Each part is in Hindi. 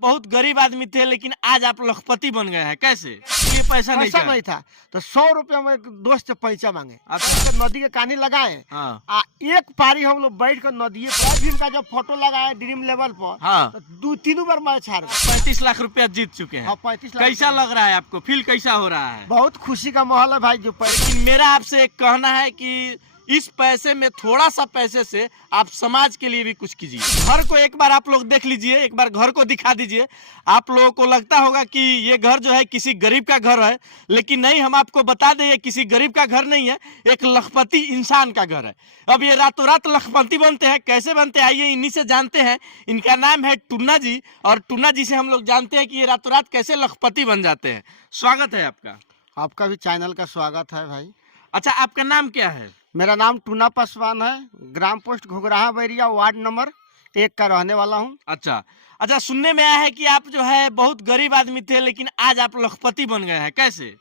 बहुत गरीब आदमी थे लेकिन आज आप लखपति बन गए हैं, कैसे? ये पैसा नहीं था तो 100 रुपया में एक दोस्त से पैसा मांगे। अच्छा। तो नदी के कानी लगाए। हाँ। एक पारी हम लोग बैठ कर नदी भीम का जब फोटो लगाए ड्रीम लेवल पर। हाँ। तो 2-3 बार मैच हार गए। 35 लाख रुपया जीत चुके हैं। हाँ, 35 लाख। कैसा लग रहा है आपको? फील कैसा हो रहा है? बहुत खुशी का माहौल है भाई। जो लेकिन मेरा आपसे एक कहना है कि इस पैसे में, थोड़ा सा पैसे से आप समाज के लिए भी कुछ कीजिए। घर को एक बार आप लोग देख लीजिए, एक बार घर को दिखा दीजिए। आप लोगों को लगता होगा कि ये घर जो है किसी गरीब का घर है, लेकिन नहीं, हम आपको बता दें ये किसी गरीब का घर नहीं है, एक लखपति इंसान का घर है। अब ये रातों रात लखपति बनते हैं, कैसे बनते हैं आइए इन्हीं से जानते हैं। इनका नाम है टुन्ना जी, और टुन्ना जी से हम लोग जानते हैं कि ये रातों रात कैसे लखपति बन जाते हैं। स्वागत है आपका। आपका भी चैनल का स्वागत है भाई। अच्छा, आपका नाम क्या है? मेरा नाम टुन्ना पासवान है। ग्राम पोस्ट घुघराहा बैरिया वार्ड नंबर 1 का रहने वाला हूँ। अच्छा अच्छा, सुनने में आया है कि आप जो है बहुत गरीब आदमी थे लेकिन आज आप लखपति बन गए हैं, कैसे?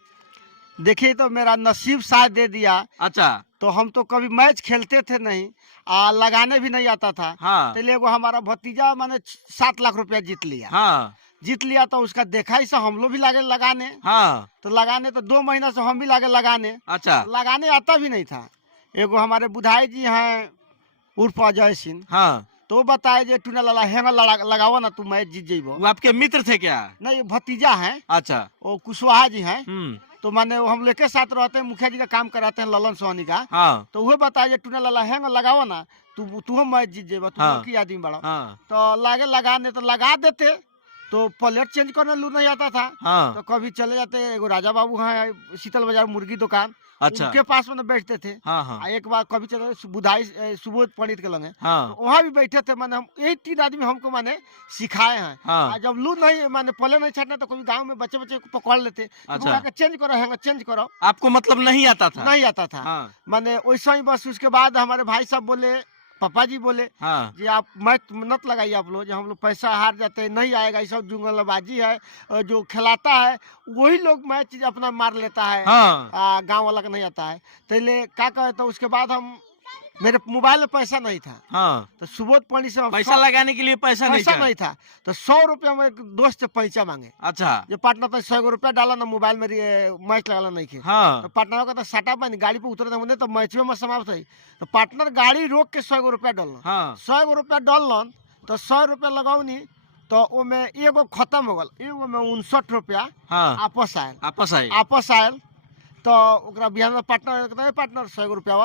देखिए तो मेरा नसीब साथ दे दिया। अच्छा। तो हम तो कभी मैच खेलते थे नहीं, लगाने भी नहीं आता था। हाँ। तो एगो हमारा भतीजा माने 7 लाख रुपया जीत लिया। हाँ। जीत लिया तो उसका देखा ही से हम लोग भी लागे लगाने। हाँ। तो लगाने तो 2 महीना से हम भी लागे लगाने। अच्छा। लगाने आता भी नहीं था। एगो हमारे बुधाई जी हैं उर्फ अजय सिंह। हाँ। तो बताए जे टूना लाला हेंगा लगाओ ना, तू मैच जीत जेबो। वो आपके मित्र थे क्या? नहीं, भतीजा है। अच्छा। वो कुशवाहा जी हैं। तो माने हम लोग के साथ रहते हैं, मुखिया जी का काम कराते हैं ललन सोहनी का। हाँ। तो वो बताए टूना लाला हैंग लगाओ ना, तू मैच जीत जेबा, तू हाँ। की आदमी बड़ा। हाँ। तो लागे लगाने तो लगा देते। तो प्लेट चेंज करने लू नहीं आता था। हाँ। तो कभी चले जाते, एगो राजा बाबू हैं शीतल बाजार मुर्गी दुकान। अच्छा। उनके पास में बैठते थे। हाँ। हाँ। एक बार कभी चले बुधाई सुबोध पंडित के लगे। हाँ। तो वहाँ भी बैठे थे। माने हम 3 आदमी हमको माने सिखाए हैं। हाँ। जब लू नहीं माने पले नहीं छाटना तो कोई गांव में बच्चे को पकड़ लेते। अच्छा। चेंज करो हैंगा चेंज करो। आपको मतलब नहीं आता था? नहीं आता था। हाँ। माने वैसा ही बस। उसके बाद हमारे भाई साहब बोले, पापा जी बोले, हाँ। जी आप मैच मत लगाइए आप लोग, जो हम लोग पैसा हार जाते हैं, नहीं आएगा, ये सब जुगलबाजी है। जो खिलाता है वही लोग मैच अपना मार लेता है। हाँ। गांव वाला का नहीं आता है। तो ले क्या कहे, तो उसके बाद हम मेरे मोबाइल में पैसा नहीं था। हाँ। तो सुबोध पंडित से पैसा लगाने के लिए पैसा नहीं था। तो 100 रुपया में एक दोस्त से पैसा मांगे। अच्छा। जो पार्टनर तो 100 रुपया डाला ना मोबाइल में, मैच लगाना नहीं खे। हाँ। तो पार्टनर का तो सटा बन गाड़ी पे उतरे थे, तो मैच में समाप्त है। तो पार्टनर गाड़ी रोक के 100 रुपया डालन। हाँ। 100 रुपया डालन तो 100 रुपया लगाऊनी तो वो में एगो खत्म हो गल, एगो में 59 रुपया हाँ। आपस आयल। तो ओकरा बिहान में पार्टनर 100 रुपया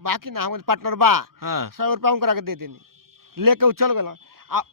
बाकी ना, हम पार्टनर बा। हाँ। 100 रुपया उनकरा के दे देनी, लेके वो चल गल।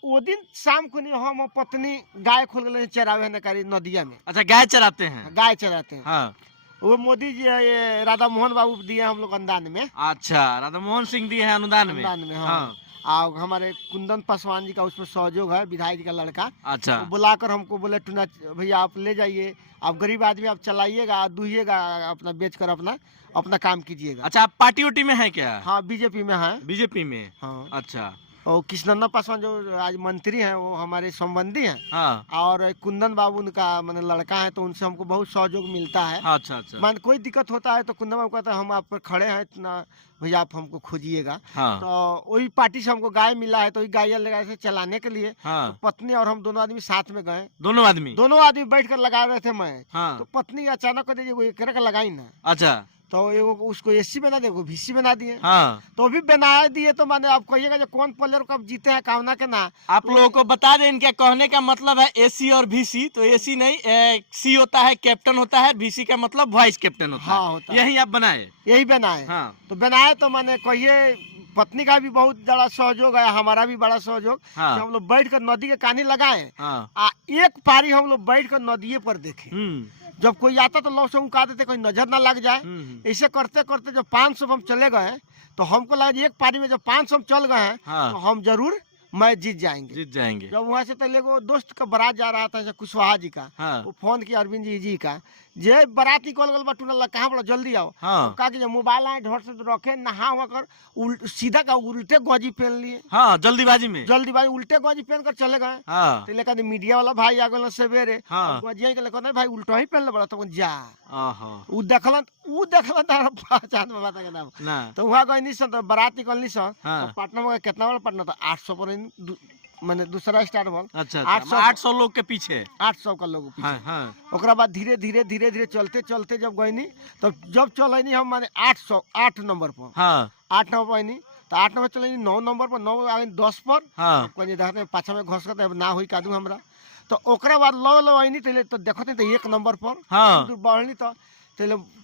वो दिन शाम को नहीं, हम पत्नी गाय खोल गए चरावे नकारी नदिया में। अच्छा, गाय चराते हैं? गाय चराते हैं। हाँ। वो मोदी जी ये राधा मोहन बाबू दिए हम लोग अनुदान में। अच्छा, राधा मोहन सिंह दिए हैं अनुदान में। हाँ। और हमारे कुंदन पासवान जी का उसमें सहयोग है, विधायक जी का लड़का। अच्छा। बुलाकर हमको बोले, टूना भैया आप ले जाइए, आप गरीब आदमी, आप चलाइएगा, दुहिएगा, अपना बेचकर अपना काम कीजिएगा। अच्छा, आप पार्टी उटी में है क्या? हाँ, बीजेपी में है। बीजेपी में? हाँ। अच्छा। और कृष्णन्ना पासवान जो आज मंत्री हैं, वो हमारे संबंधी हैं। हाँ। और कुंदन बाबू उनका मैंने लड़का है, तो उनसे हमको बहुत सहयोग मिलता है। अच्छा अच्छा। मान कोई दिक्कत होता है तो कुंदन बाबू कहता है हम आप पर खड़े हैं, इतना भैया आप हमको खोजिएगा। हाँ। तो वही पार्टी से हमको गाय मिला है, तो वही गाय लगा से चलाने के लिए। हाँ। तो पत्नी और हम दोनों आदमी साथ में गए। दोनों आदमी बैठ कर लगा रहे थे मैं। हाँ। तो पत्नी अचानक कह लगाई ना। अच्छा। तो उसको एसी बना दे, VC बना दिए। हाँ। तो भी बना दिए। तो माने आप कहिएगा जो कौन प्लेयर कब जीते हैं कामना के ना। आप लोगों को बता दें, इनके कहने का मतलब है एसी और VC। तो एसी नहीं, सी होता है कैप्टन होता है, VC का मतलब वाइस कैप्टन होता है। हाँ, होता है। यही आप बनाए? यही बनाए। हाँ। तो बनाए तो माने कहिए पत्नी का भी बहुत बड़ा सहयोग है, हमारा भी बड़ा सहयोग। हाँ। हम लोग बैठ कर नदी के कानी लगाए। हाँ। एक पारी हम लोग बैठ कर नदिये पर देखे। जब कोई आता तो लौ से उनका देते, कोई नजर ना लग जाए। ऐसे करते करते जब 500 हम चले गए, तो हमको लगा एक पारी में जब 500 हम चल गए हैं। हाँ। तो हम जरूर मैच जीत जाएंगे। जब वहाँ से तो दोस्त का बारात जा रहा था कुशवाहा जी का। हाँ। वो फोन किया अरविंद जी का, जे बारात निकल गल बटूना कहाँ बड़ा जल्दी आओ। हाँ। कहा कि जब मोबाइल आए ढोर से तो रखे, नहा हुआ कर सीधा का उल्टे गंजी पहन लिए। हाँ, जल्दीबाजी में उल्टे गंजी पहन कर चले गए। हाँ। तो लेकिन मीडिया वाला भाई आ गए सवेरे। हाँ। गंजिया के लेकर भाई उल्टा ही पहन ले बड़ा। तो जा उ देखलन पहचान में बात के नाम ना। तो वहाँ गए नहीं तो बारात निकलनी सन। हाँ। पार्टनर में कितना बड़ा पार्टनर था, 800 पर मैंने दूसरा स्टार बॉल। अच्छा 800 लोग के पीछे 800 का लोग पीछे। हाँ। ओकरा बाद धीरे धीरे चलते चलते जब गईनी तो जब चलनी हम माने 8 नंबर पर। हाँ 8 नंबर पर आईनी तो 8 नंबर चलनी 9 नंबर पर 9 आगे 10 पर। हाँ कहीं देखते पाछा में घस कर ना हुई कादू हमरा तो ओकरा बाद लो आईनी तो देखते तो 1 नंबर पर। हाँ बढ़नी तो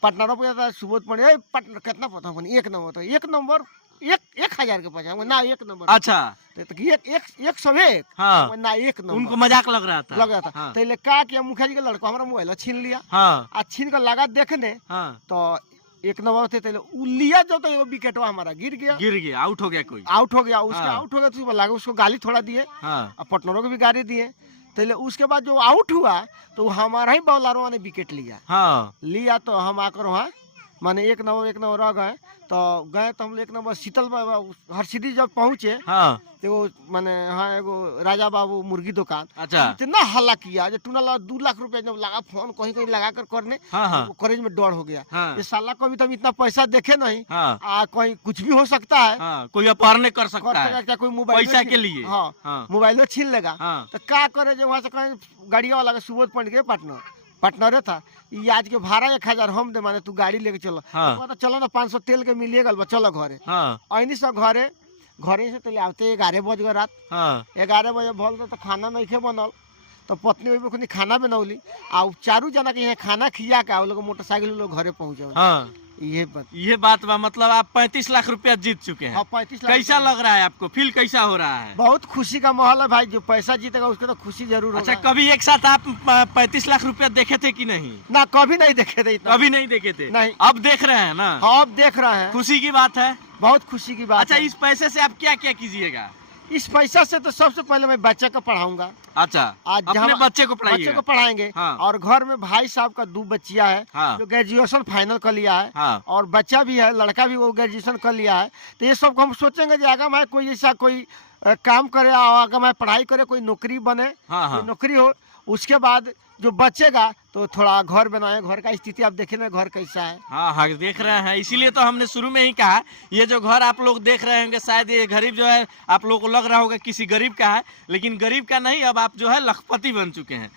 पार्टनर पे सुबोध पड़े पार्टनर कितना पता 1 नंबर तो 1 नंबर 1000 के पास ना 1 नंबर। अच्छा तो 101 हाँ ना 1 नंबर। उनको मजाक लग रहा था हाँ। तो ले का किया मुखिया जी के लड़का हमारा मोबाइल छीन लिया। हाँ आ छीन कर लगा देखने हाँ तो 1 नंबर थे लिया जो तो एगो विकेटवा हमारा गिर गया आउट हो गया कोई आउट हो गया उसका हाँ। आउट हो गया तो लगा उसको गाली थोड़ा दिए हाँ और पार्टनरों को भी गाली दिए। तो उसके बाद जो आउट हुआ तो हमारा ही बॉलरों ने विकेट लिया तो हम आकर वहाँ माने 1 नंबर रह गए तो हम 1 नंबर शीतल हरसिद्धि जब पहुँचे हाँ तो माने हाँ एगो राजा बाबू मुर्गी दुकान। अच्छा इतना हल्ला किया जो टूना 2 लाख रुपया जब लगा फोन कहीं कहीं लगा कर करने हाँ कॉलेज में डर हो गया। हाँ ये साला कभी तो इतना पैसा देखे नहीं हाँ कहीं कुछ भी हो सकता है। हाँ कोई अपहरण कर सकता है कोई मोबाइल पैसा के लिए। हाँ मोबाइल छीन लेगा तो क्या करे जो वहाँ से कहीं गाड़िया वाला सुबोध पंड के पार्टनर था ये आज के भाड़ा 1000 हम दे माने तू गाड़ी लेके चलो। तो चलो ना 500 तेल के मिलिए गल चलो घरे। ऐनी सब घरे से तो आते 11 बज गए रात। 11 बजे भल तो खाना नहीं खे बनल तो पत्नी वही खाना बनौली आ चारू जना के यहाँ खाना खिया के लोग मोटरसाइकिल लोग घरे पहुँचे। ये बात बा मतलब आप 35 लाख रुपया जीत चुके हैं। 35 लाख। कैसा लग रहा है आपको फील कैसा हो रहा है? बहुत खुशी का माहौल है भाई जो पैसा जीतेगा उसके तो खुशी जरूर अच्छा होगा। कभी एक साथ आप 35 लाख रुपया देखे थे कि नहीं? ना कभी नहीं देखे थे इतना। कभी नहीं देखे थे नहीं। अब देख रहे हैं ना? हाँ अब देख रहे हैं। खुशी की बात है बहुत खुशी की बात। अच्छा है। इस पैसे से आप क्या क्या कीजिएगा? इस पैसा से तो सबसे पहले मैं बच्चे को पढ़ाऊंगा। अच्छा आज अपने बच्चे को बच्चे को पढ़ाएंगे। हाँ। और घर में भाई साहब का 2 बच्चियां है। हाँ। जो ग्रेजुएशन फाइनल कर लिया है। हाँ। और बच्चा भी है लड़का भी वो ग्रेजुएशन कर लिया है। तो ये सब हम सोचेंगे कि अगर मैं कोई ऐसा कोई काम करे अगर मैं पढ़ाई करे कोई नौकरी बने। हाँ। कोई नौकरी हो उसके बाद जो बचेगा तो थोड़ा घर बनाए। घर का स्थिति आप देखे ना घर कैसा है। हाँ देख रहे हैं इसीलिए तो हमने शुरू में ही कहा ये जो घर आप लोग देख रहे होंगे शायद ये गरीब जो है आप लोगों को लग रहा होगा किसी गरीब का है लेकिन गरीब का नहीं अब आप जो है लखपति बन चुके हैं।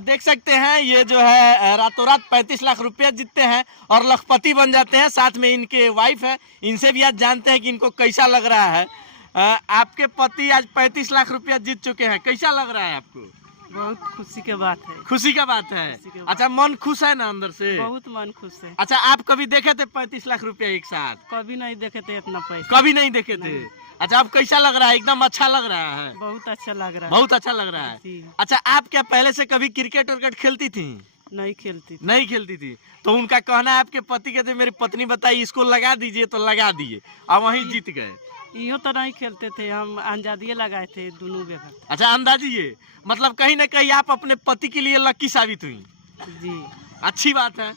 देख सकते हैं ये जो है रातों रात 35 लाख रुपया जीतते हैं और लखपति बन जाते हैं। साथ में इनके वाइफ है इनसे भी आज जानते हैं कि इनको कैसा लग रहा है। आपके पति आज 35 लाख रुपया जीत चुके हैं कैसा लग रहा है आपको? बहुत खुशी की बात है। खुशी का बात है। अच्छा मन खुश है ना अंदर से? बहुत मन खुश है। अच्छा आप कभी देखे थे 35 लाख रुपया एक साथ? कभी नहीं देखे थे इतना पैसा। कभी नहीं देखे थे। अच्छा अब कैसा लग रहा है? एकदम अच्छा लग रहा है। बहुत अच्छा लग रहा है। बहुत अच्छा लग रहा है। अच्छा आप क्या पहले से कभी क्रिकेट विकेट खेलती थी? नहीं खेलती थी। नहीं खेलती थी तो उनका कहना है आपके पति कहते मेरी पत्नी बताई इसको लगा दीजिए तो लगा दिए और वहीं जीत गए। यूँ तो नहीं खेलते थे हम अंदाजिए लगाए थे दोनों जगह। अच्छा अंदाजिए मतलब कहीं ना कहीं आप अपने पति के लिए लकी साबित हुई। जी अच्छी बात है।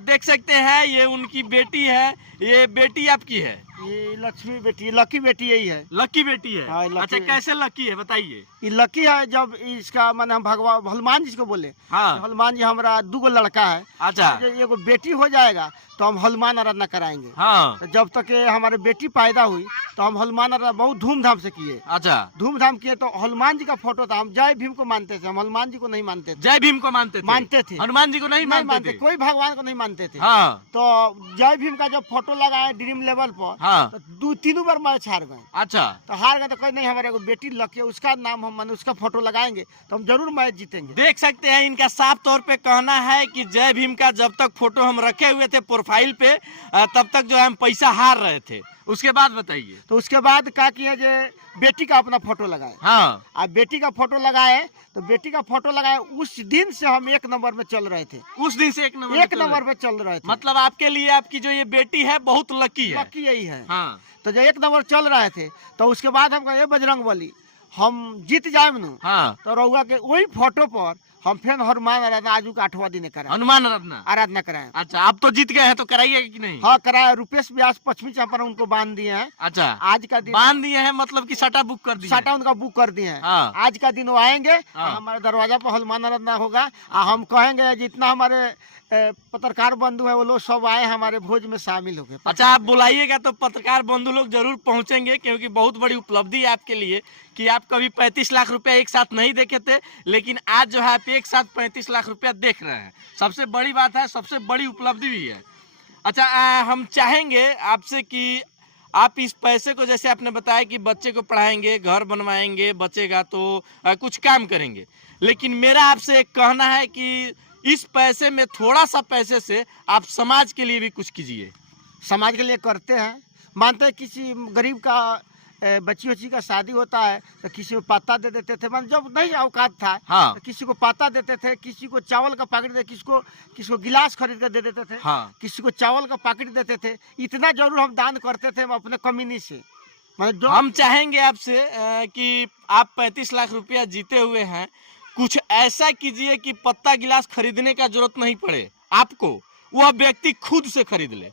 देख सकते हैं ये उनकी बेटी है। ये बेटी आपकी है? ये लक्ष्मी बेटी लकी बेटी यही है। लकी बेटी है। हाँ, लकी अच्छा कैसे लकी है बताइए? ये लकी है जब इसका माने हम भगवान हनुमान जी को बोले। हाँ। हनुमान जी हमारा 2 लड़का है। अच्छा एगो बेटी हो जाएगा तो हम हनुमान आराधना कराएंगे। हाँ। तो जब तक हमारे बेटी पैदा हुई तो हम हनुमान आराधना बहुत धूमधाम से किए। अच्छा धूमधाम किए तो हनुमान जी का फोटो था। हम जय भीम को मानते थे हम हनुमान जी को नहीं मानते थे। जय भीम को मानते थे हनुमान जी को नहीं मानते थे। कोई भगवान को नहीं मानते थे। हाँ। तो जय भीम का जब फोटो लगाए ड्रीम लेवल पर। हाँ। तो 2-3 बार मैच हार गए। अच्छा तो हार गए तो कोई नहीं हमारे बेटी लकी है उसका नाम हम माने उसका फोटो लगाएंगे तो हम जरूर मैच जीतेंगे। देख सकते हैं इनका साफ तौर पे कहना है कि जय भीम का जब तक फोटो हम रखे हुए थे प्रोफाइल पे तब तक जो है हम पैसा हार रहे थे। उसके बाद बताइए? तो उसके बाद क्या किया जे बेटी का अपना फोटो लगाए। हाँ। अब बेटी का फोटो लगाए तो बेटी का फोटो लगाए उस दिन से हम 1 नंबर में चल रहे थे। उस दिन से 1 नंबर पे चल रहे थे। मतलब आपके लिए आपकी जो ये बेटी है बहुत लकी है। लकी यही है। हाँ। तो जो 1 नंबर चल रहे थे तो उसके बाद हम कहे बजरंगबली हम जीत जाए नु। हाँ। तो रहुआ के वही फोटो पर हम फिर हनुमान आराधना आज का 8वां दिन कराए। हनुमान आराधना कराए। अच्छा आप तो जीत गए हैं तो कराइएगा कि नहीं? हाँ कराए। रुपेश व्यास पश्चिमी चंपारण उनको बांध दिए हैं। अच्छा आज का दिन बांध दिए हैं मतलब कि सटा बुक कर दिए? सटा उनका बुक कर दिए हैं। हाँ। आज का दिन वो आएंगे। हाँ। हमारे दरवाजा पर हनुमान आराधना होगा। हम कहेंगे जितना हमारे पत्रकार बंधु है वो लोग सब आए हमारे भोज में शामिल हो गए। अच्छा, आप बुलाइएगा तो पत्रकार बंधु लोग जरूर पहुंचेंगे, क्योंकि बहुत बड़ी उपलब्धि है आपके लिए कि आप कभी 35 लाख रुपया एक साथ नहीं देखे थे, लेकिन आज जो है आप एक साथ 35 लाख रुपया देख रहे हैं। सबसे बड़ी बात है, सबसे बड़ी उपलब्धि भी है। अच्छा, हम चाहेंगे आपसे कि आप इस पैसे को, जैसे आपने बताया कि बच्चे को पढ़ाएंगे, घर बनवाएंगे, बचेगा तो कुछ काम करेंगे, लेकिन मेरा आपसे एक कहना है कि इस पैसे में, थोड़ा सा पैसे से आप समाज के लिए भी कुछ कीजिए। समाज के लिए करते हैं, मानते हैं किसी गरीब का बच्ची वच्ची का शादी होता है तो किसी को पत्ता दे देते थे, मतलब जब नहीं औकात था हाँ। तो किसी को पत्ता देते थे, किसी को चावल का पैकेट दे, किसी को गिलास खरीद कर दे देते थे, हाँ। किसी को चावल का पैकेट देते थे। इतना जरूर हम दान करते थे अपने कम्युनिटी से। मतलब जो हम चाहेंगे आपसे कि आप 35 लाख रुपया जीते हुए हैं, कुछ ऐसा कीजिए कि पत्ता गिलास खरीदने का जरूरत नहीं पड़े आपको, वह व्यक्ति खुद से खरीद ले।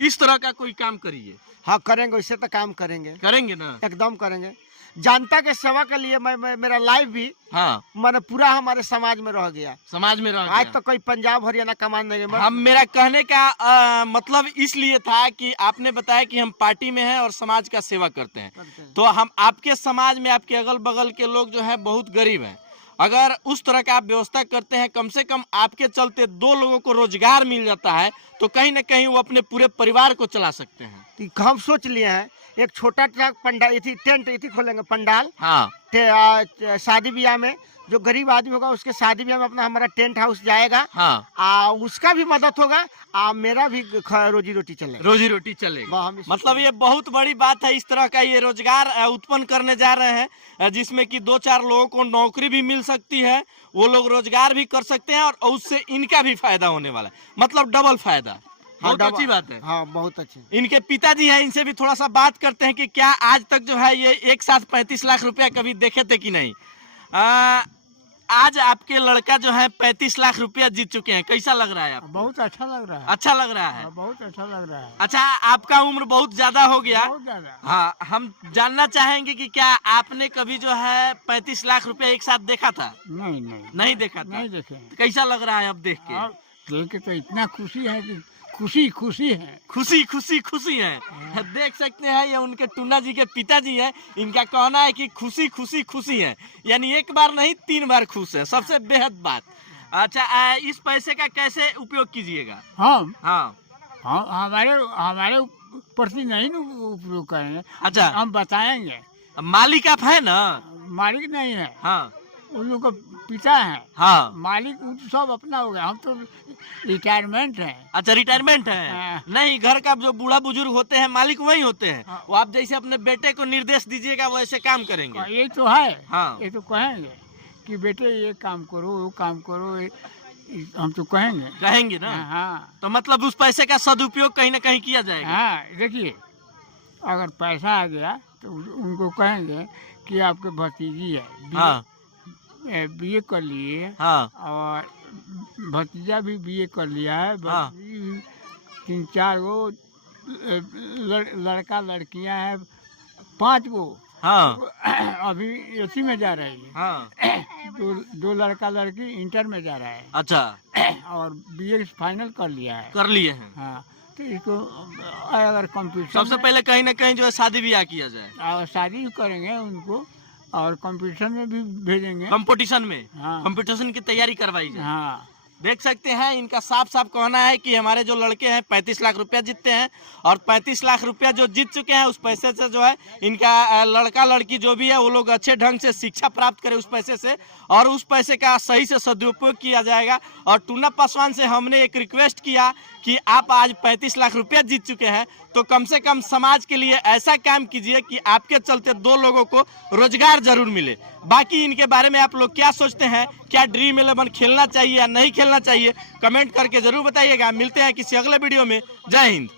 इस तरह का कोई काम करिए। हाँ करेंगे, वैसे तो काम करेंगे ना? एकदम करेंगे। जनता के सेवा के लिए मेरा लाइफ भी हाँ, मैंने पूरा हमारे समाज में रह गया। समाज में रह आज गया। तो कोई पंजाब हरियाणा कमान नहीं गए। हम, मेरा कहने का मतलब इसलिए था कि आपने बताया कि हम पार्टी में हैं और समाज का सेवा करते हैं, तो हम आपके समाज में, आपके अगल बगल के लोग जो है बहुत गरीब हैं। अगर उस तरह का आप व्यवस्था करते हैं, कम से कम आपके चलते 2 लोगों को रोजगार मिल जाता है, तो कहीं ना कहीं वो अपने पूरे परिवार को चला सकते हैं। तो हम सोच लिए हैं एक छोटा ट्रक पंडाल, टेंट खोलेंगे पंडाल। हाँ। शादी ब्याह में जो गरीब आदमी होगा उसके शादी ब्याह में अपना हमारा टेंट हाउस जाएगा। हाँ। उसका भी मदद होगा, मेरा भी रोजी रोटी चलेगा। रोजी रोटी चलेगा। मतलब ये बहुत बड़ी बात है। इस तरह का ये रोजगार उत्पन्न करने जा रहे हैं, जिसमें कि 2-4 लोगों को नौकरी भी मिल सकती है, वो लोग रोजगार भी कर सकते हैं और उससे इनका भी फायदा होने वाला है, मतलब डबल फायदा। बहुत अच्छी बात है। हाँ बहुत अच्छी। इनके पिताजी हैं, इनसे भी थोड़ा सा बात करते हैं कि क्या आज तक जो है ये एक साथ 35 लाख रुपया कभी देखे थे कि नहीं। आज आपके लड़का जो है 35 लाख रुपया जीत चुके हैं, कैसा लग रहा है आपको? बहुत अच्छा लग रहा है। अच्छा लग रहा है। बहुत अच्छा लग रहा है। अच्छा, आपका उम्र बहुत ज्यादा हो गया। बहुत ज्यादा। हाँ, हम जानना चाहेंगे कि क्या आपने कभी जो है 35 लाख रुपया एक साथ देखा था? नहीं देखा था। नहीं देखे। तो कैसा लग रहा है अब देख के? देख के तो इतना खुशी है कि खुशी है। देख सकते हैं, ये उनके टुन्ना जी के पिताजी हैं। इनका कहना है कि खुशी है, यानी एक बार नहीं 3 बार खुश है। सबसे बेहद बात। अच्छा, इस पैसे का कैसे उपयोग कीजिएगा? हमारे प्रति नहीं उपयोग करेंगे। अच्छा, हम बताएंगे। मालिक आप है ना? मालिक नहीं है। हाँ, उन लोग का पिता है। हाँ। मालिक सब अपना हो गया, हम तो रिटायरमेंट है। अच्छा, रिटायरमेंट है। हाँ। नहीं, घर का जो बूढ़ा बुजुर्ग होते हैं मालिक वही होते हैं। हाँ। वो आप जैसे अपने बेटे को निर्देश दीजिएगा वैसे काम करेंगे। ये तो है। हाँ। ये तो कहेंगे कि बेटे ये काम करो, वो काम करो, हम तो कहेंगे ना। हाँ। तो मतलब उस पैसे का सदुपयोग कहीं ना कहीं किया जाएगा। हाँ, देखिए अगर पैसा आ गया तो उनको कहेंगे कि आपके भतीजी है, बीए कर लिए। हाँ। और भतीजा भी बीए कर लिया है। हाँ। 3-4 गो लड़का लड़कियां हैं, 5 गो। हाँ। अभी इसी में जा रही है। हाँ। 2 लड़का लड़की इंटर में जा रहा है। अच्छा। और बीए फाइनल कर लिए हैं। हाँ, तो इसको अगर कंप्यूटर सबसे पहले कहीं ना कहीं जो है शादी ब्याह किया जाए, और शादी करेंगे उनको, और कंपटीशन में भी भेजेंगे। कंपटीशन में। हाँ। कंपटीशन की तैयारी करवाई जाए। हाँ। देख सकते हैं, इनका साफ साफ कहना है कि हमारे जो लड़के हैं 35 लाख रुपया जीतते हैं, और 35 लाख रुपया जो जीत चुके हैं उस पैसे से जो है इनका लड़का लड़की जो भी है वो लोग अच्छे ढंग से शिक्षा प्राप्त करें उस पैसे से, और उस पैसे का सही से सदुपयोग किया जाएगा। और टुन्ना पासवान से हमने एक रिक्वेस्ट किया कि आप आज 35 लाख रुपया जीत चुके हैं, तो कम से कम समाज के लिए ऐसा काम कीजिए कि आपके चलते 2 लोगों को रोजगार जरूर मिले। बाकी इनके बारे में आप लोग क्या सोचते हैं, क्या ड्रीम 11 खेलना चाहिए या नहीं खेलना चाहिए, कमेंट करके जरूर बताइएगा। मिलते हैं किसी अगले वीडियो में। जय हिंद।